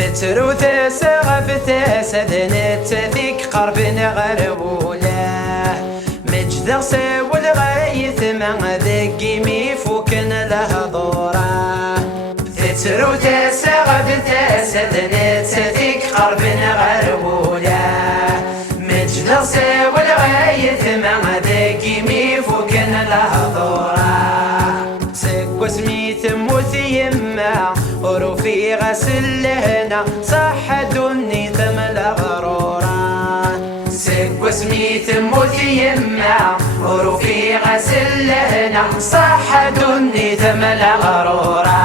تترو تسغف تسدنت ذيك قربنا غربوله مجد سوى الغايث ما ذقي ميفوكن له ضوره تترو تسغف تسدنت ذيك قربنا غربوله مجد سوى الغايث ما ذقي ميفوكن له ضوره وسميت موت يما وروفي غسل لهنا صح دني تملا غرورا سك وسميت موت يما وروفي غسل لهنا صح دني تملا غرورا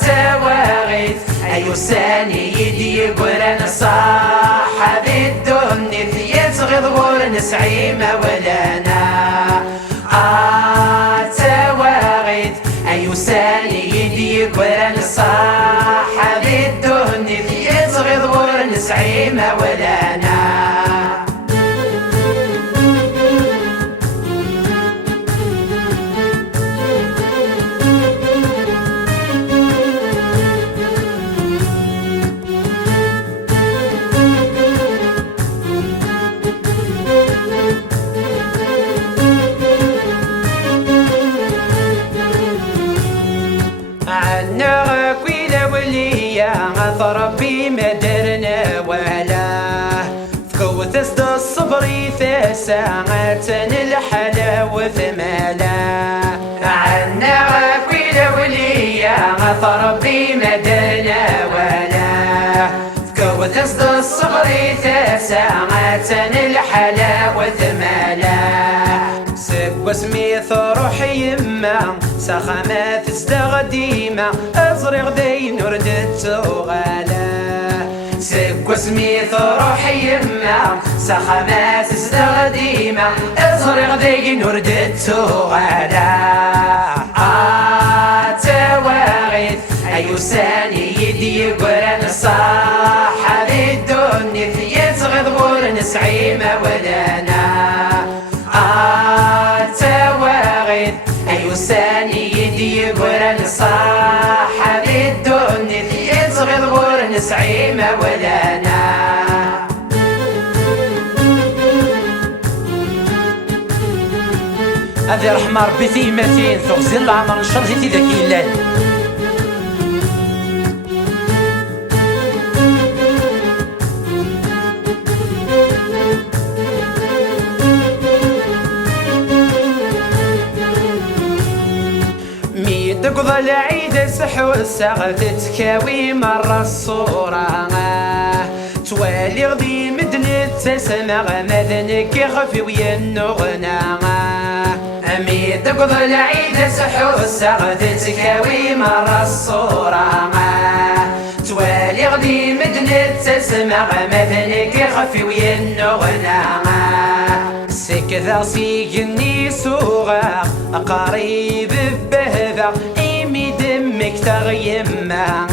تواغيث أيو ساني يدي يقولن صح بالدني يتغض ورن سعيمة ولانا تواغيث أيو ساني يدي يقولن صح بالدني يتغض ورن سعيمة ولانا عنا كويلة وليا ربي ما درنا ولا فقوة تسد الصبر ساعة الحلاوة ثمالا عنا كويلة وليا ربي ما درنا ولا فقوة تسد الصبر ساعة الحلاوة ثمالا وسميث روحي يما سخامات استغديمة أزرق دين ردت غالا سك وسميث روحي يما سخامات استغديمة أزرق دين ردت غالا تواغيث أيو ساني يدي يقولن صح بالدنيا يتغض ورن سعيمة ولانا تواغيث أيو ساني يدي يقولن صح بالدنيا يتغض ورن سعيمة ولانا هذه رحمة ربي ثيمتين تغزي العمر إن شاء الله ذاك الليل تقضى العيد سحو الساغ تتكاوي مرة الصورة توالي غدي مدن التسمع مذنك يخفي ويا النغنى أمي تقضى العيد سحو الساغ تتكاوي مرة الصورة توالي غدي مدن التسمع مذنك يخفي ويا النغنى سكذا سيقني سوغا قريب بهذا إيمي دمك تغيما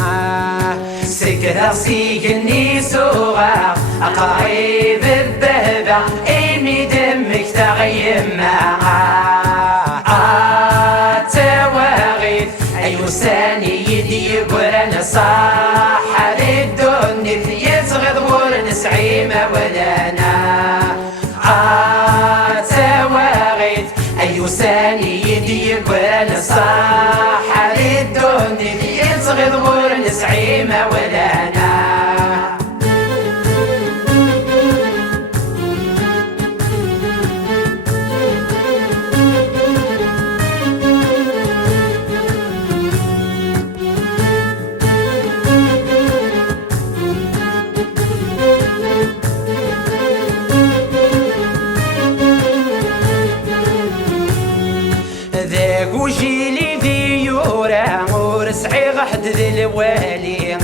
سكذا سيقني سوغا قريب بهذا إيمي دمك تغيما تواغيث أيو ساني يدي يقولن صح للدنيا يتغض ورن سعيمة ولانا تواغيث أيو ساني يدي يقولن صح للدنيا يتغض ورن سعيمة ولانا وجيلي ذي يورا ورسعي غحد ذي الوالي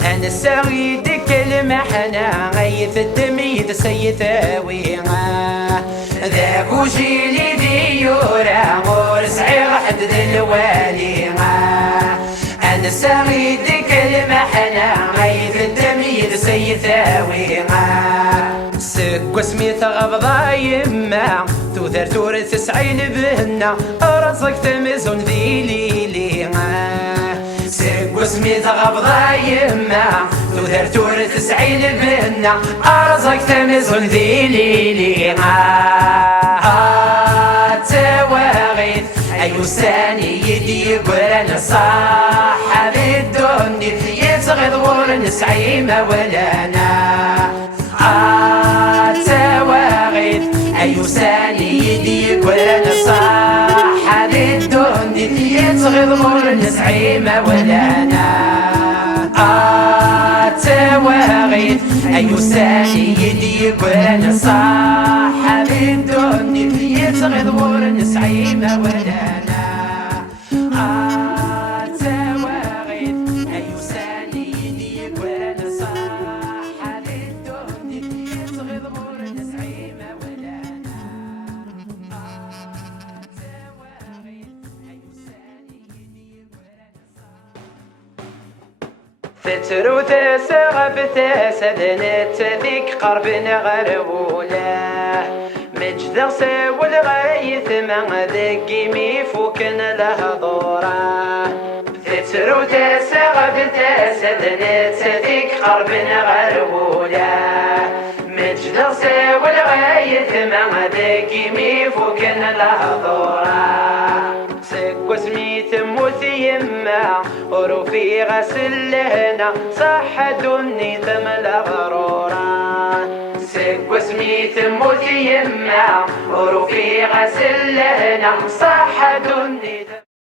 أنا سعيدك المحنة غيث الدميد سيثاوي ذاك وجيلي ذي يورا ورسعي غحد ذي الوالي أنا سعيدك المحنة غيث الدميد سيثاوي سك وسميت غبضا يما توثر تورث سعين بهنا رزق تمزون ذي ليلي سك وسميت أبضى يما تودر تورث سعيد بنا أرزق تمزون ذي ليلي تواغيث أيو ساني يدي يقولن صاحب الدنيا يتغض ورن سعيمة ولانا تواغيث أيو ساني يدي يقولن صاحب الدنيا يتغض ورن سعيمة ولانا تواغيث أيو ساني يدي يقولن صاحب الدنيا يتغض ورن سعيمة ولانا تواغيث أيو ساني يدي يقولن صاحب الدنيا يتغض ورن سعيمة ولانا فترو تسغب تسدنت ذيك قرب غربوله مجد سوى الغيث ما ذقي ميفوكن الهضوره فترو تسغب تسدنت ذيك قرب غربوله مجد سوى الغيث ما ذقي ميفوكن الهضوره وسميت موت يما وروفي غسل هنا صح دني ثمل غرورا وسميت موت يما وروفي غسل هنا صح دني